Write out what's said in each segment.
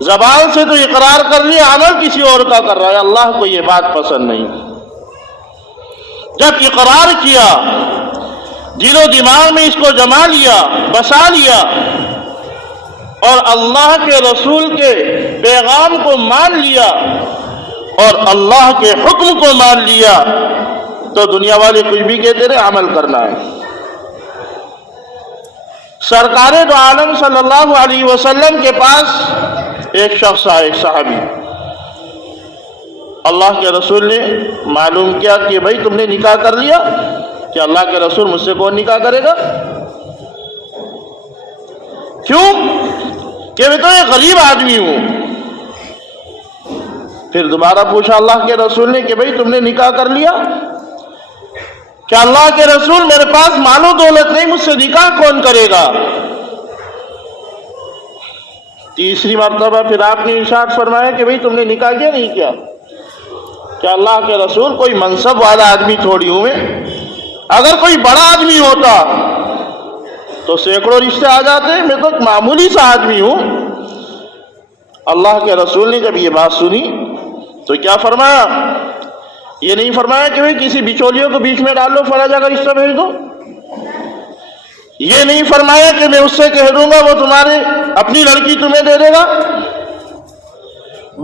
زبان سے تو اقرار کر لیا، عمل کسی اور کا کر رہا ہے، اللہ کو یہ بات پسند نہیں۔ جب اقرار کیا، دل و دماغ میں اس کو جما لیا، بسا لیا، اور اللہ کے رسول کے پیغام کو مان لیا اور اللہ کے حکم کو مان لیا، تو دنیا والے کچھ بھی کہتے رہے، عمل کرنا ہے۔ سرکار دو عالم صلی اللہ علیہ وسلم کے پاس ایک شخص آیا، ایک صحابی۔ اللہ کے رسول نے معلوم کیا کہ بھائی تم نے نکاح کر لیا؟ کہ اللہ کے رسول مجھ سے کون نکاح کرے گا؟ کیوں؟ کہ میں تو ایک غریب آدمی ہوں۔ پھر دوبارہ پوچھا اللہ کے رسول نے کہ بھائی تم نے نکاح کر لیا؟ کہ اللہ کے رسول میرے پاس مال و دولت نہیں، مجھ سے نکاح کون کرے گا؟ تیسری مرتبہ پھر آپ نے ارشاد فرمایا کہ بھائی تم نے نکاح کیا نہیں کیا؟ کہ اللہ کے رسول کوئی منصب والا آدمی تھوڑی ہوں میں، اگر کوئی بڑا آدمی ہوتا تو سینکڑوں رشتے آ جاتے، میں تو ایک معمولی سا آدمی ہوں۔ اللہ کے رسول نے جب یہ بات سنی تو کیا فرمایا؟ یہ نہیں فرمایا کہ بھائی کسی بچولیوں کو بیچ میں ڈال لو، فلاں جگہ رشتہ بھیج دو۔ یہ نہیں فرمایا کہ میں اس سے کہہ دوں گا وہ تمہارے اپنی لڑکی تمہیں دے دے گا،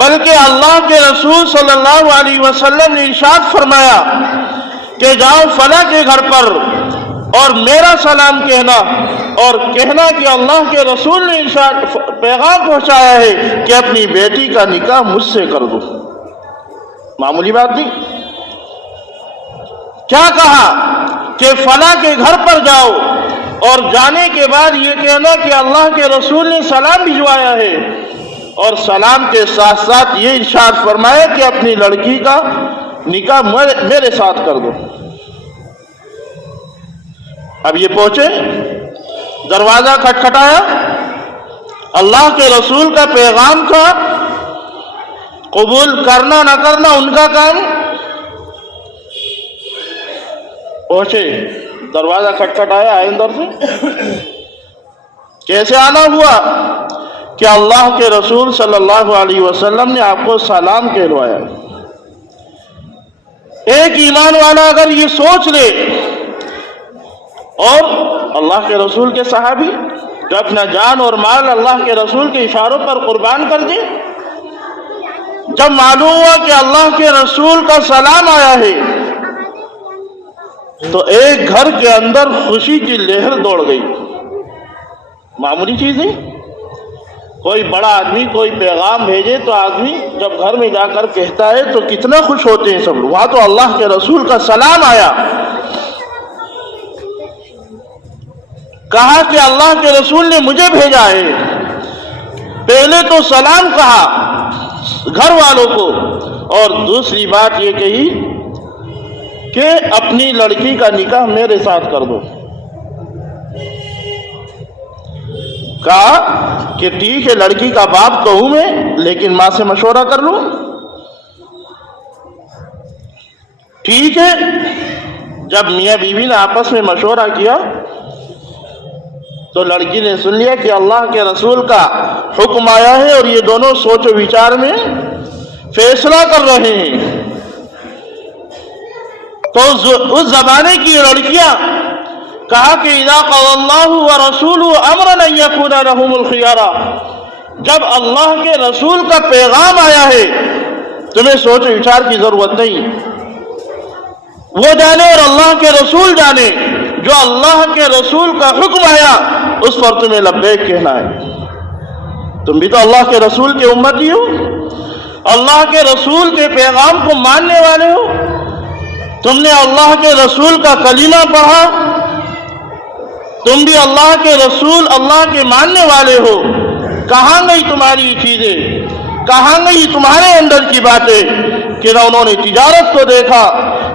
بلکہ اللہ کے رسول صلی اللہ علیہ وسلم نے ارشاد فرمایا کہ جاؤ فلاں کے گھر پر اور میرا سلام کہنا، اور کہنا کہ اللہ کے رسول نے ارشاد پیغام پہنچایا ہے کہ اپنی بیٹی کا نکاح مجھ سے کر دو۔ معمولی بات نہیں۔ کیا کہا کہ فلاں کے گھر پر جاؤ، اور جانے کے بعد یہ کہنا کہ اللہ کے رسول نے سلام بھجوایا ہے، اور سلام کے ساتھ ساتھ یہ ارشاد فرمایا کہ اپنی لڑکی کا نکاح میرے ساتھ کر دو۔ اب یہ پہنچے، دروازہ کھٹکھٹایا، اللہ کے رسول کا پیغام تھا، قبول کرنا نہ کرنا ان کا کام۔ پہنچے، دروازہ کھٹکھٹایا، آئے اندر سے۔ کیسے آنا ہوا؟ کہ اللہ کے رسول صلی اللہ علیہ وسلم نے آپ کو سلام کہلوایا۔ ایک ایمان والا اگر یہ سوچ لے، اور اللہ کے رسول کے صحابی جو اپنا جان اور مال اللہ کے رسول کے اشاروں پر قربان کر دے، جب معلوم ہوا کہ اللہ کے رسول کا سلام آیا ہے تو ایک گھر کے اندر خوشی کی لہر دوڑ گئی۔ معمولی چیز نہیں، کوئی بڑا آدمی کوئی پیغام بھیجے تو آدمی جب گھر میں جا کر کہتا ہے تو کتنا خوش ہوتے ہیں سب لوگ۔ وہاں تو اللہ کے رسول کا سلام آیا، کہا کہ اللہ کے رسول نے مجھے بھیجا ہے۔ پہلے تو سلام کہا گھر والوں کو، اور دوسری بات یہ کہی کہ اپنی لڑکی کا نکاح میرے ساتھ کر دو۔ کہا کہ ٹھیک ہے، لڑکی کا باپ تو ہوں میں، لیکن ماں سے مشورہ کر لوں۔ ٹھیک ہے، جب میاں بیوی نے آپس میں مشورہ کیا تو لڑکی نے سن لیا کہ اللہ کے رسول کا حکم آیا ہے، اور یہ دونوں سوچ و وچار میں فیصلہ کر رہے ہیں۔ تو اس زمانے کی لڑکیاں کہا کہ اذا قضى الله ورسوله امرا ان يكون لهم الخيار، جب اللہ کے رسول کا پیغام آیا ہے تمہیں سوچ و وچار کی ضرورت نہیں، وہ جانے اور اللہ کے رسول جانے، جو اللہ کے رسول کا حکم آیا اس پر تمہیں لبیک کہنا ہے۔ تم بھی تو اللہ کے رسول کے امتی ہو، اللہ کے رسول کے پیغام کو ماننے والے ہو، تم نے اللہ کے رسول کا کلمہ پڑھا، تم بھی اللہ کے رسول اللہ کے ماننے والے ہو۔ کہاں گئی تمہاری چیزیں، کہاں گئی تمہارے اندر کی باتیں کہ نہ انہوں نے تجارت کو دیکھا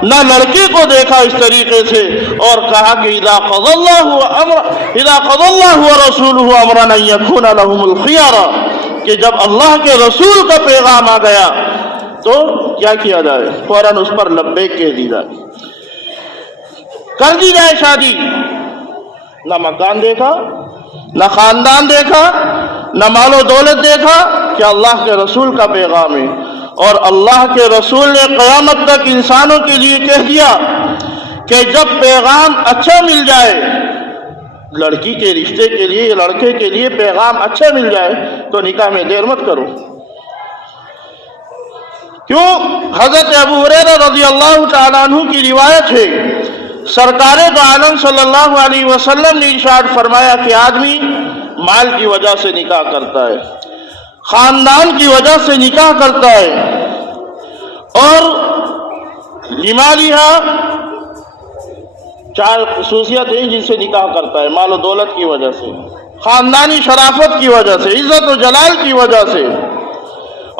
نہ لڑکے کو دیکھا اس طریقے سے، اور کہا کہ اذا قضى الله ورسوله امرا ان يكون لهم الخيار، کہ جب اللہ کے رسول کا پیغام آ گیا تو کیا کیا جائے؟ فوراً اس پر لبیک کہہ دی جائے، کر دی جائے شادی۔ نہ مکان دیکھا، نہ خاندان دیکھا، نہ مال و دولت دیکھا کہ اللہ کے رسول کا پیغام ہے. اور اللہ کے رسول نے قیامت تک انسانوں کے لیے کہہ دیا کہ جب پیغام اچھا مل جائے، لڑکی کے رشتے کے لیے، لڑکے کے لیے پیغام اچھا مل جائے تو نکاح میں دیر مت کرو. کیوں؟ حضرت ابو ہریرہ رضی اللہ تعالیٰ عنہ کی روایت ہے، سرکار دو عالم صلی اللہ علیہ وسلم نے ارشاد فرمایا کہ آدمی مال کی وجہ سے نکاح کرتا ہے، خاندان کی وجہ سے نکاح کرتا ہے، اور لمالہا چار خصوصیت ہیں جن سے نکاح کرتا ہے: مال و دولت کی وجہ سے، خاندانی شرافت کی وجہ سے، عزت و جلال کی وجہ سے،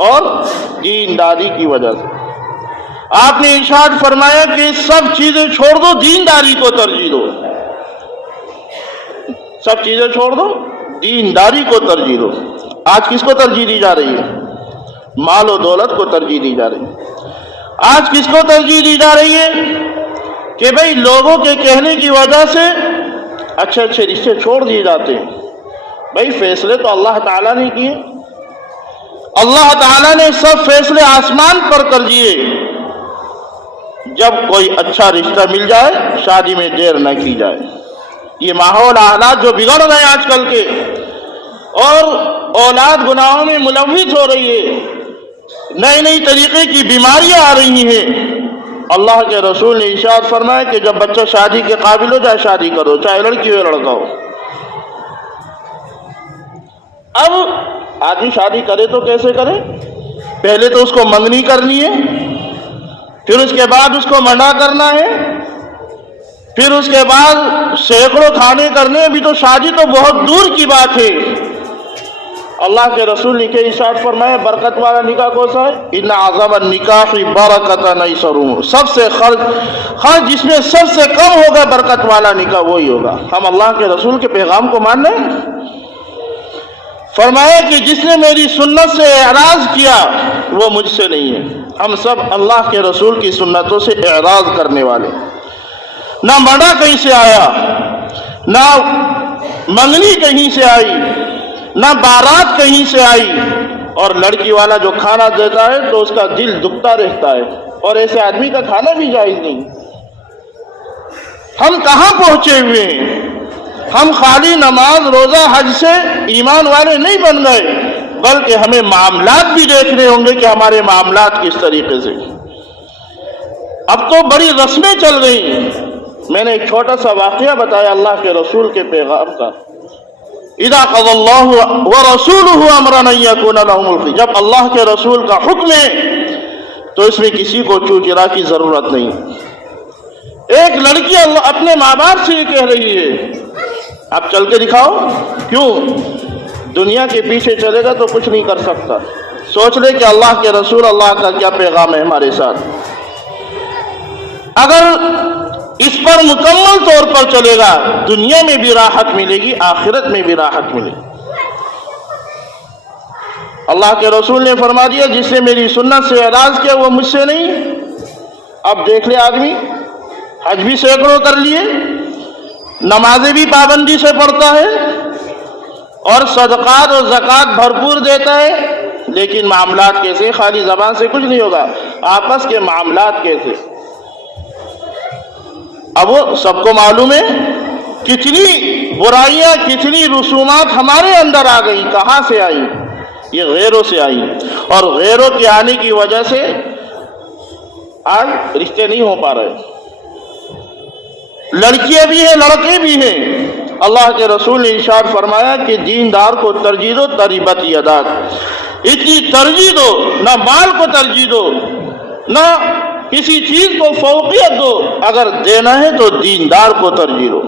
اور دینداری کی وجہ سے. آپ نے ارشاد فرمایا کہ سب چیزیں چھوڑ دو، دینداری کو ترجیح دو. سب چیزیں چھوڑ دو، دینداری کو ترجیح دو. آج کس کو ترجیح دی جا رہی ہے؟ مال و دولت کو ترجیح دی جا رہی ہے. آج کس کو ترجیح دی جا رہی ہے کہ بھئی لوگوں کے کہنے کی وجہ سے اچھے اچھے رشتے چھوڑ دیے جاتے ہیں. بھئی فیصلے تو اللہ تعالیٰ نے کیے، اللہ تعالیٰ نے سب فیصلے آسمان پر کر دیے. جب کوئی اچھا رشتہ مل جائے شادی میں دیر نہ کی جائے. یہ ماحول حالات جو بگڑ رہے ہیں آج کل کے، اور اولاد گناہوں میں ملوث ہو رہی ہے، نئی نئی طریقے کی بیماریاں آ رہی ہیں. اللہ کے رسول نے ارشاد فرمایا کہ جب بچہ شادی کے قابل ہو جائے شادی کرو، چاہے لڑکی ہو یا لڑکا ہو. اب آدمی شادی کرے تو کیسے کرے؟ پہلے تو اس کو منگنی کرنی ہے، پھر اس کے بعد اس کو منڈا کرنا ہے، پھر اس کے بعد سینکڑوں کھانے کرنے. ابھی تو شادی تو بہت دور کی بات ہے. اللہ کے رسول نے کہ ارشاد فرمایا برکت والا نکاح کون سا ہے؟ ان اعظم النکاح برکۃ ایسرہ، سب سے خرچ جس میں سب سے کم ہوگا برکت والا نکاح وہی ہوگا. ہم اللہ کے رسول کے پیغام کو مان رہے ہیں. فرمایا کہ جس نے میری سنت سے اعراض کیا وہ مجھ سے نہیں ہے. ہم سب اللہ کے رسول کی سنتوں سے اعراض کرنے والے. نہ منڈا کہیں سے آیا، نہ منگنی کہیں سے آئی، نہ بارات کہیں سے آئی. اور لڑکی والا جو کھانا دیتا ہے تو اس کا دل دکھتا رہتا ہے، اور ایسے آدمی کا کھانا بھی جائز نہیں. ہم کہاں پہنچے ہوئے ہیں؟ ہم خالی نماز روزہ حج سے ایمان والے نہیں بن گئے، بلکہ ہمیں معاملات بھی دیکھنے ہوں گے کہ ہمارے معاملات کس طریقے سے. اب تو بڑی رسمیں چل گئی. میں نے ایک چھوٹا سا واقعہ بتایا اللہ کے رسول کے پیغام کا. اذا قضى الله ورسوله امرا ان يكون لهم الخيار، جب اللہ کے رسول کا حکم ہے تو اس میں کسی کو چوچرا کی ضرورت نہیں. ایک لڑکی اپنے ماں باپ سے یہ کہہ رہی ہے آپ چل کے دکھاؤ. کیوں؟ دنیا کے پیچھے چلے گا تو کچھ نہیں کر سکتا. سوچ لے کہ اللہ کے رسول، اللہ کا کیا پیغام ہے ہمارے ساتھ. اگر اس پر مکمل طور پر چلے گا دنیا میں بھی راحت ملے گی، آخرت میں بھی راحت ملے گی. اللہ کے رسول نے فرما دیا جس نے میری سنت سے اعراض کیا وہ مجھ سے نہیں. اب دیکھ لے آدمی حج بھی سینکڑوں کر لیے، نمازیں بھی پابندی سے پڑھتا ہے، اور صدقات اور زکوٰۃ بھرپور دیتا ہے، لیکن معاملات کیسے؟ خالی زبان سے کچھ نہیں ہوگا، آپس کے معاملات کیسے؟ اب وہ سب کو معلوم ہے کتنی برائیاں، کتنی رسومات ہمارے اندر آ گئی. کہاں سے آئی؟ یہ غیروں سے آئی، اور غیروں کے آنے کی وجہ سے آج رشتے نہیں ہو پا رہے. لڑکیاں بھی ہیں، لڑکے بھی ہیں. اللہ کے رسول نے ارشاد فرمایا کہ دیندار کو ترجیح دو، تربت یداک. اتنی ترجیح دو، نہ مال کو ترجیح دو، نہ کسی چیز کو فوقیت دو. اگر دینا ہے تو دیندار کو ترجیح دو.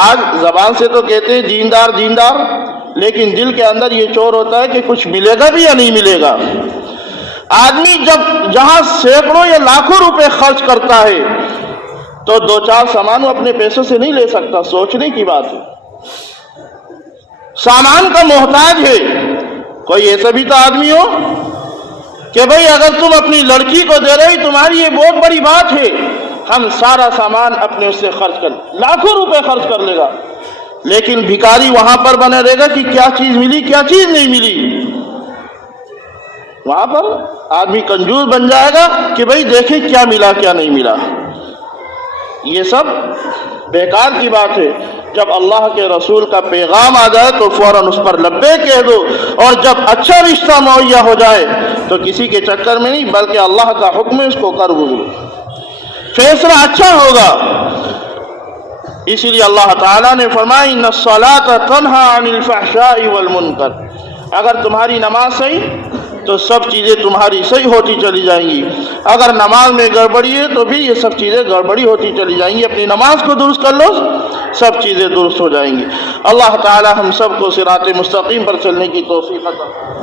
آج زبان سے تو کہتے ہیں دیندار دیندار، لیکن دل کے اندر یہ چور ہوتا ہے کہ کچھ ملے گا بھی یا نہیں ملے گا. آدمی جہاں سینکڑوں یا لاکھوں روپے خرچ کرتا ہے تو دو چار سامان وہ اپنے پیسوں سے نہیں لے سکتا. سوچنے کی بات ہے. سامان کا محتاج ہے. کوئی ایسا بھی تو آدمی ہو کہ بھئی اگر تم اپنی لڑکی کو دے رہی تمہاری یہ بہت بڑی بات ہے، ہم سارا سامان اپنے اس سے خرچ کر، لاکھوں روپے خرچ کر لے گا، لیکن بھکاری وہاں پر بنے رہے گا کہ کیا چیز ملی کیا چیز نہیں ملی. وہاں پر آدمی کنجوس بن جائے گا کہ بھئی دیکھیں کیا ملا کیا نہیں ملا. یہ سب بیکار کی بات ہے. جب اللہ کے رسول کا پیغام آ جائے تو فوراً اس پر لبیک کہہ دو, اور جب اچھا رشتہ مہیا ہو جائے تو کسی کے چکر میں نہیں بلکہ اللہ کا حکم ہے اس کو کر گزرو, فیصلہ اچھا ہوگا. اسی لیے اللہ تعالیٰ نے فرمایا ان الصلاۃ تنہی عن الفحشاء والمنکر, اگر تمہاری نماز صحیح تو سب چیزیں تمہاری صحیح ہوتی چلی جائیں گی. اگر نماز میں گڑبڑی ہے تو بھی یہ سب چیزیں گڑبڑی ہوتی چلی جائیں گی. اپنی نماز کو درست کر لو سب چیزیں درست ہو جائیں گی. اللہ تعالی ہم سب کو صراط مستقیم پر چلنے کی توفیق عطا فرمائے.